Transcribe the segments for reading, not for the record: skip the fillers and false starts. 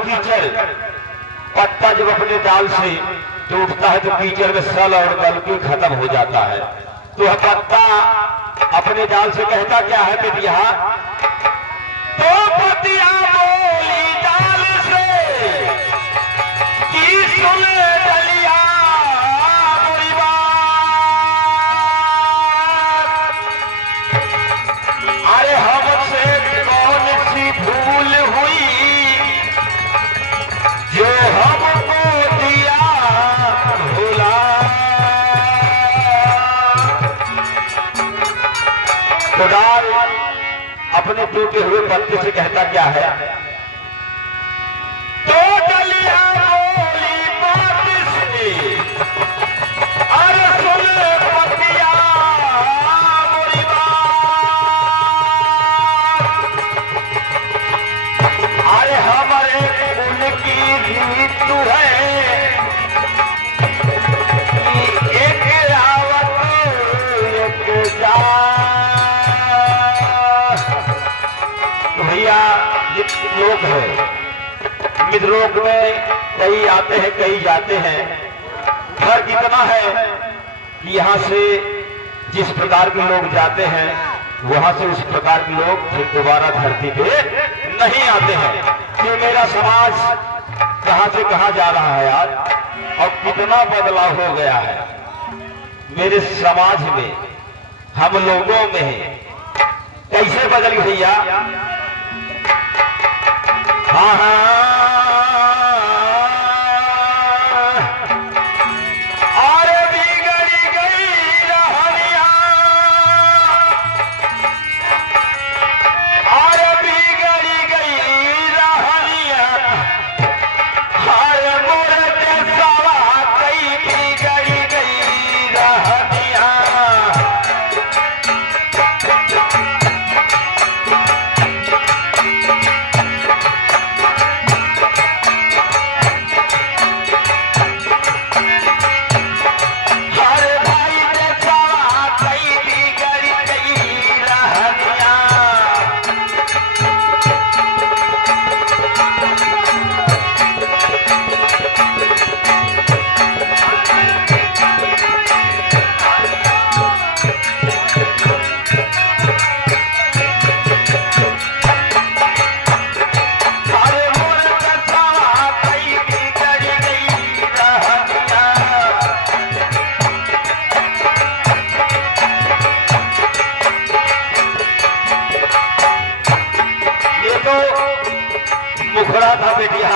कीचड़। पत्ता जब अपने डाल से टूटता है तो कीचड़ में सल और गल के खत्म हो जाता है। तो वह पत्ता अपने डाल से कहता क्या है कि दिया तो पतिया बोली डाल से की सुन डलिया बुरी बात। अरे हमसे कौन सी भूल हुई जो हमको दिया भुला। तो डाल अपने टूटे हुए पत्ते से कहता क्या है तो डलिया बोली बात से अरे सुन पतिया बुरी बात। अरे हमारे उनकी रीत है एक आवत एक जा। तो भैया ये लोग है मित्रलोक में कई आते हैं कई जाते हैं। फर्क इतना है कि यहाँ से जिस प्रकार के लोग जाते हैं वहां से उस प्रकार के लोग फिर दोबारा धरती पे नहीं आते हैं। ये मेरा समाज कहां से कहां जा रहा है यार और कितना बदलाव हो गया है मेरे समाज में हम लोगों में। कैसे बदल गई भैया। हाँ हाँ और बिगड़ी गई रहनिया और बिगड़ी गई रहनिया। हर मुर्द सवा कई बिगड़ी गई रहनिया। मुखड़ा था बेटिया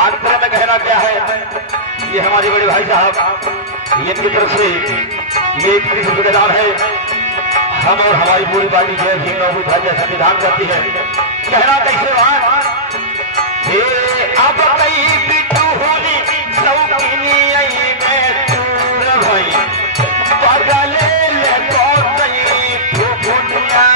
आंतर में कहना क्या है। ये हमारे बड़े भाई साहब ये की तरफ से ये जिम्मेदार है। हम और हमारी पूरी पार्टी जो है भाई जैसा विधान करती है। कहना कैसे बात अब कई बिटू होनी सौकीनी में चूर भाई बगले ले तो कई फुफुनिया।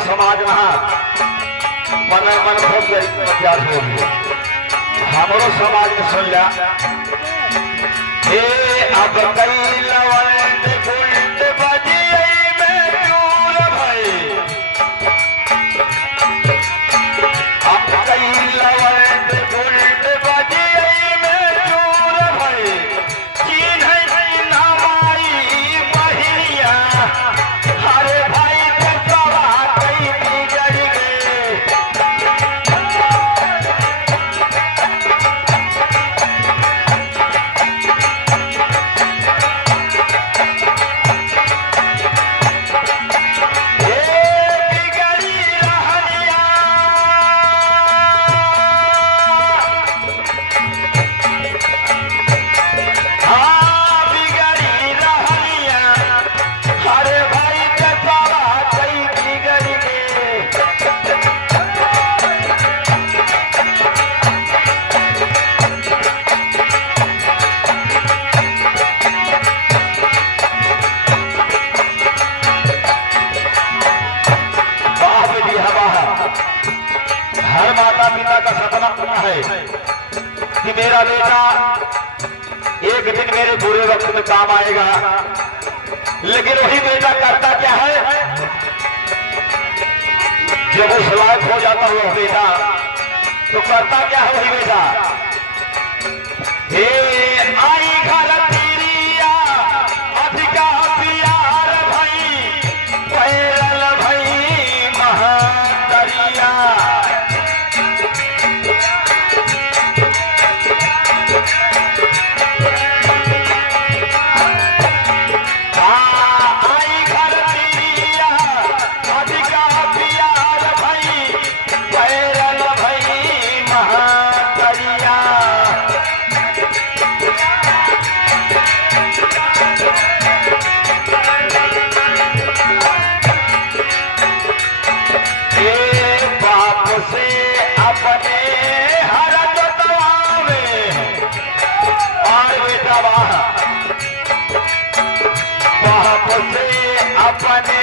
समाज मन बहुत गरीब प्रत्याश हो गए हमारो समाज में सुन लिया। अब कई लवंड गुंड बजी में चूर भाई अब कई लवंड गुंड बजी में चूर भाई चीन नामाई बहिया। हरे भाई मेरा बेटा एक दिन मेरे बुरे वक्त में काम आएगा। लेकिन वही बेटा करता क्या है, जब उस लायक हो जाता हुआ बेटा तो करता क्या है वही बेटा, हे आई घर तेरिया अधिका प्यार भई पैरल भई महादरिया। आई घर तेरिया अधिका प्यार भई पैरल भई महादरिया। बाप से अपने हर जतवावे और बेटा बाप से अपने